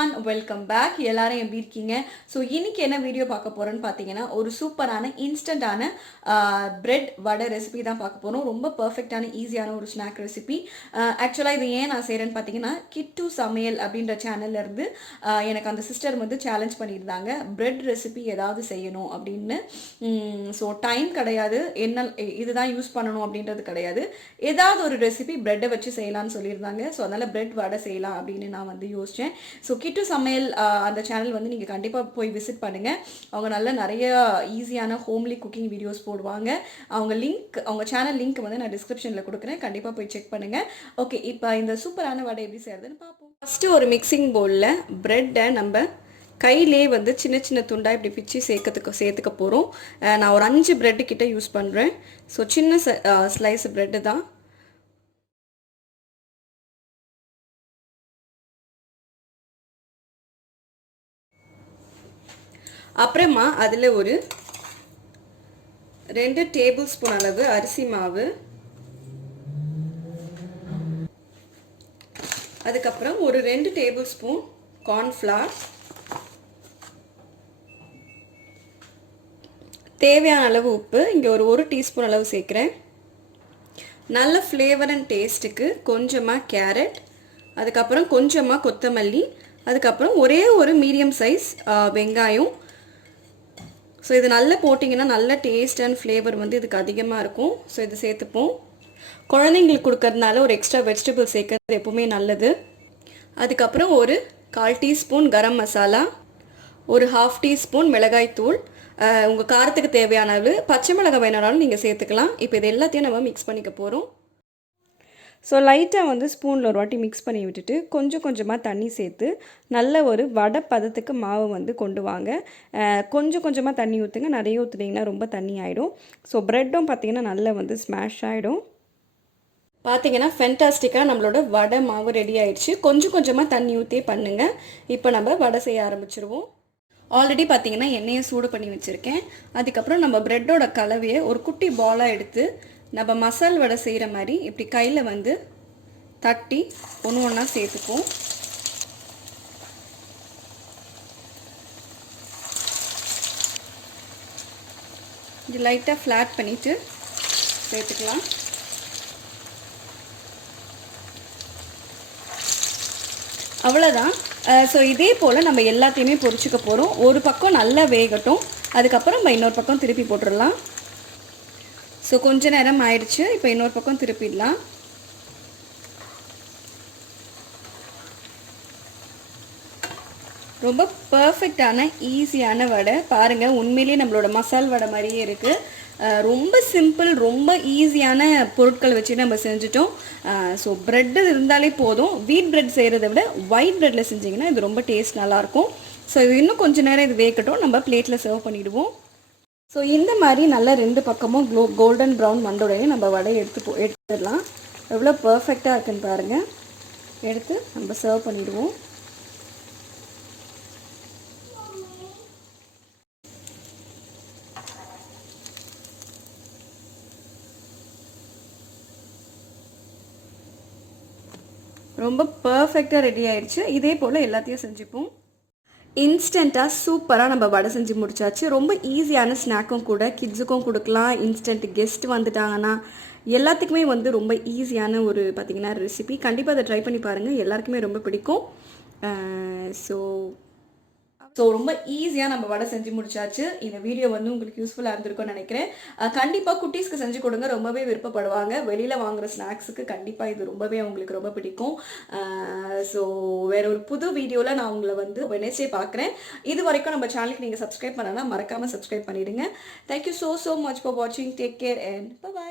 everyone, welcome back. எல்லாரும் எப்படி இருக்கீங்க? ஸோ இன்னைக்கு என்ன வீடியோ பார்க்க போறோம்னு பார்த்தீங்கன்னா ஒரு சூப்பரான இன்ஸ்டன்டான பிரெட் வடை ரெசிபி தான் பார்க்க போறோம். ரொம்ப பர்ஃபெக்டான ஈஸியான ஒரு ஸ்நாக் ரெசிபி. ஆக்சுவலாக இது ஏன் நான் செய்கிறேன்னு பார்த்தீங்கன்னா கிட்டு சமையல் அப்படின்ற சேனல்ல இருந்து எனக்கு அந்த சிஸ்டர் வந்து சேலஞ்ச் பண்ணியிருந்தாங்க பிரெட் ரெசிபி ஏதாவது செய்யணும் அப்படின்னு. ஸோ டைம் கிடையாது, என்ன இதுதான் யூஸ் பண்ணணும் அப்படின்றது கிடையாது, ஏதாவது ஒரு ரெசிபி பிரெட்டை வச்சு செய்யலாம்னு சொல்லியிருந்தாங்க. ஸோ அதனால் பிரெட் வடை செய்யலாம் அப்படின்னு நான் வந்து யோசித்தேன். ஸோ கிட்டு சமையல் அந்த சேனல் வந்து நீங்கள் கண்டிப்பாக போய் விசிட் பண்ணுங்கள். அவங்க நிறைய ஈஸியான ஹோம்லி குக்கிங் வீடியோஸ் போடுவாங்க. அவங்க சேனல் லிங்க் வந்து நான் டிஸ்கிரிப்ஷனில் கொடுக்குறேன், கண்டிப்பாக போய் செக் பண்ணுங்கள். ஓகே, இப்போ இந்த சூப்பரான வடை எப்படி செய்கிறதுன்னு பார்ப்போம். ஃபஸ்ட்டு ஒரு மிக்சிங் பவுலில் ப்ரெட்டை நம்ம கையிலே வந்து சின்ன சின்ன துண்டாக இப்படி பிச்சு சேர்த்துக்க போகிறோம். நான் ஒரு 5 ப்ரெட்டு கிட்ட யூஸ் பண்ணுறேன். ஸோ சின்ன ஸ்லைஸ் ப்ரெட்டு தான். அப்புறமா அதில் ஒரு 2 டேபிள் ஸ்பூன் அளவு அரிசி மாவு, அதுக்கப்புறம் ஒரு 2 டேபிள் ஸ்பூன் கார்ன்ஃப்ளவர், தேவையான அளவு உப்பு, இங்கே ஒரு டீஸ்பூன் அளவு சேர்க்குறேன். நல்ல ஃப்ளேவர் அண்ட் டேஸ்ட்டுக்கு கொஞ்சமாக கேரட், அதுக்கப்புறம் கொஞ்சமாக கொத்தமல்லி, அதுக்கப்புறம் ஒரு மீடியம் சைஸ் வெங்காயம். ஸோ இது நல்லா போட்டிங்கன்னா நல்ல டேஸ்ட் அண்ட் ஃப்ளேவர் வந்து இதுக்கு அதிகமாக இருக்கும். ஸோ இது சேர்த்துப்போம். குழந்தைங்களுக்கு கொடுக்கறதுனால ஒரு எக்ஸ்ட்ரா வெஜிடபிள் சேர்க்கறது எப்பவுமே நல்லது. அதுக்கப்புறம் ஒரு 1/4 டீஸ்பூன் கரம் மசாலா, ஒரு 1/2 டீஸ்பூன் மிளகாய்த்தூள், உங்கள் காரத்துக்கு தேவையான அளவு பச்சை மிளகாய் வேணாலும் நீங்கள் சேர்த்துக்கலாம். இப்போ இது எல்லாத்தையும் நம்ம மிக்ஸ் பண்ணிக்க போகிறோம். ஸோ லைட்டாக வந்து ஸ்பூனில் ஒரு வாட்டி மிக்ஸ் பண்ணி விட்டுட்டு கொஞ்சம் கொஞ்சமாக தண்ணி சேர்த்து நல்ல ஒரு வடை பதத்துக்கு மாவு வந்து கொண்டு வாங்க. கொஞ்சம் கொஞ்சமாக தண்ணி ஊற்றுங்க, நிறைய ஊற்றுனீங்கன்னா ரொம்ப தண்ணி ஆகிடும். ஸோ ப்ரெட்டும் பார்த்திங்கன்னா நல்லா வந்து ஸ்மாஷ் ஆகிடும். பார்த்திங்கன்னா ஃபென்டாஸ்டிக்காக நம்மளோட வடை மாவு ரெடி ஆகிடுச்சு. கொஞ்சம் கொஞ்சமாக தண்ணி ஊற்றி பண்ணுங்கள். இப்போ நம்ம வடை செய்ய ஆரம்பிச்சிருவோம். ஆல்ரெடி பார்த்திங்கன்னா எண்ணெயை சூடு பண்ணி வச்சுருக்கேன். அதுக்கப்புறம் நம்ம ப்ரெட்டோட கலவையை ஒரு குட்டி பாலாக எடுத்து நம்ம மசால் வடை செய்கிற மாதிரி இப்படி கையில் வந்து தட்டி ஒன்று ஒன்றா சேர்த்துப்போம். இது லைட்டாக ஃப்ளாட் பண்ணிவிட்டு சேர்த்துக்கலாம். அவ்வளோதான். ஸோ இதே போல் நம்ம எல்லாத்தையுமே பொரிச்சுக்க போகிறோம். ஒரு பக்கம் நல்லா வேகட்டும், அதுக்கப்புறம் நம்ம இன்னொரு பக்கம் திருப்பி போட்டுடலாம். ஸோ கொஞ்ச நேரம் ஆயிடுச்சு, இப்போ இன்னொரு பக்கம் திருப்பிடலாம். ரொம்ப பர்ஃபெக்டான ஈஸியான வடை பாருங்கள். உண்மையிலேயே நம்மளோட மசால் வடை மாதிரியே இருக்குது. ரொம்ப சிம்பிள், ரொம்ப ஈஸியான பொருட்கள் வச்சு நம்ம செஞ்சுட்டோம். ஸோ ப்ரெட்டு இருந்தாலே போதும். வீட் ப்ரெட் செய்கிறத விட ஒயிட் ப்ரெட்டில் செஞ்சிங்கன்னா இது ரொம்ப டேஸ்ட் நல்லாயிருக்கும். ஸோ இது இன்னும் கொஞ்சம் நேரம் இது வேகட்டும், நம்ம பிளேட்டில் சர்வ் பண்ணிவிடுவோம். ஸோ இந்த மாதிரி நல்லா 2 பக்கமும் கோல்டன் ப்ரௌன் வந்த உடனே நம்ம வடையை எடுத்துடலாம். எவ்வளோ பர்ஃபெக்டாக இருக்குன்னு பாருங்கள். எடுத்து நம்ம சர்வ் பண்ணிவிடுவோம். ரொம்ப பர்ஃபெக்டாக ரெடி ஆயிடுச்சு. இதே போல் எல்லாத்தையும் செஞ்சுப்போம். இன்ஸ்டண்ட்டாக சூப்பராக நம்ம வடை செஞ்சு முடிச்சாச்சு. ரொம்ப ஈஸியான ஸ்நாக்கும் கூட, கிட்ஸுக்கும் கொடுக்கலாம். இன்ஸ்டன்ட் கெஸ்ட் வந்துட்டாங்கன்னா எல்லாத்துக்குமே வந்து ரொம்ப ஈஸியான ஒரு பார்த்திங்கன்னா ரெசிபி. கண்டிப்பாக அதை ட்ரை பண்ணி பாருங்கள், எல்லாருக்குமே ரொம்ப பிடிக்கும். ஸோ ரொம்ப ஈஸியாக நம்ம வடை செஞ்சு முடிச்சாச்சு. இந்த வீடியோ வந்து உங்களுக்கு யூஸ்ஃபுல்லாக இருந்திருக்கும்னு நினைக்கிறேன். கண்டிப்பாக குட்டீஸ்க்கு செஞ்சு கொடுங்க, ரொம்பவே விருப்பப்படுவாங்க. வெளியில் வாங்குகிற ஸ்நாக்ஸுக்கு கண்டிப்பாக இது ரொம்பவே அவங்களுக்கு ரொம்ப பிடிக்கும். ஸோ வேற ஒரு புது வீடியோவில் நான் உங்களை வந்து வெனஸ்டே பார்க்குறேன். இது வரைக்கும் நம்ம சேனலுக்கு நீங்கள் சப்ஸ்கிரைப் பண்ணனா மறக்காமல் சப்ஸ்கிரைப் பண்ணிவிடுங்க. தேங்க்யூ ஸோ மச் ஃபார் வாட்சிங். Take care and by.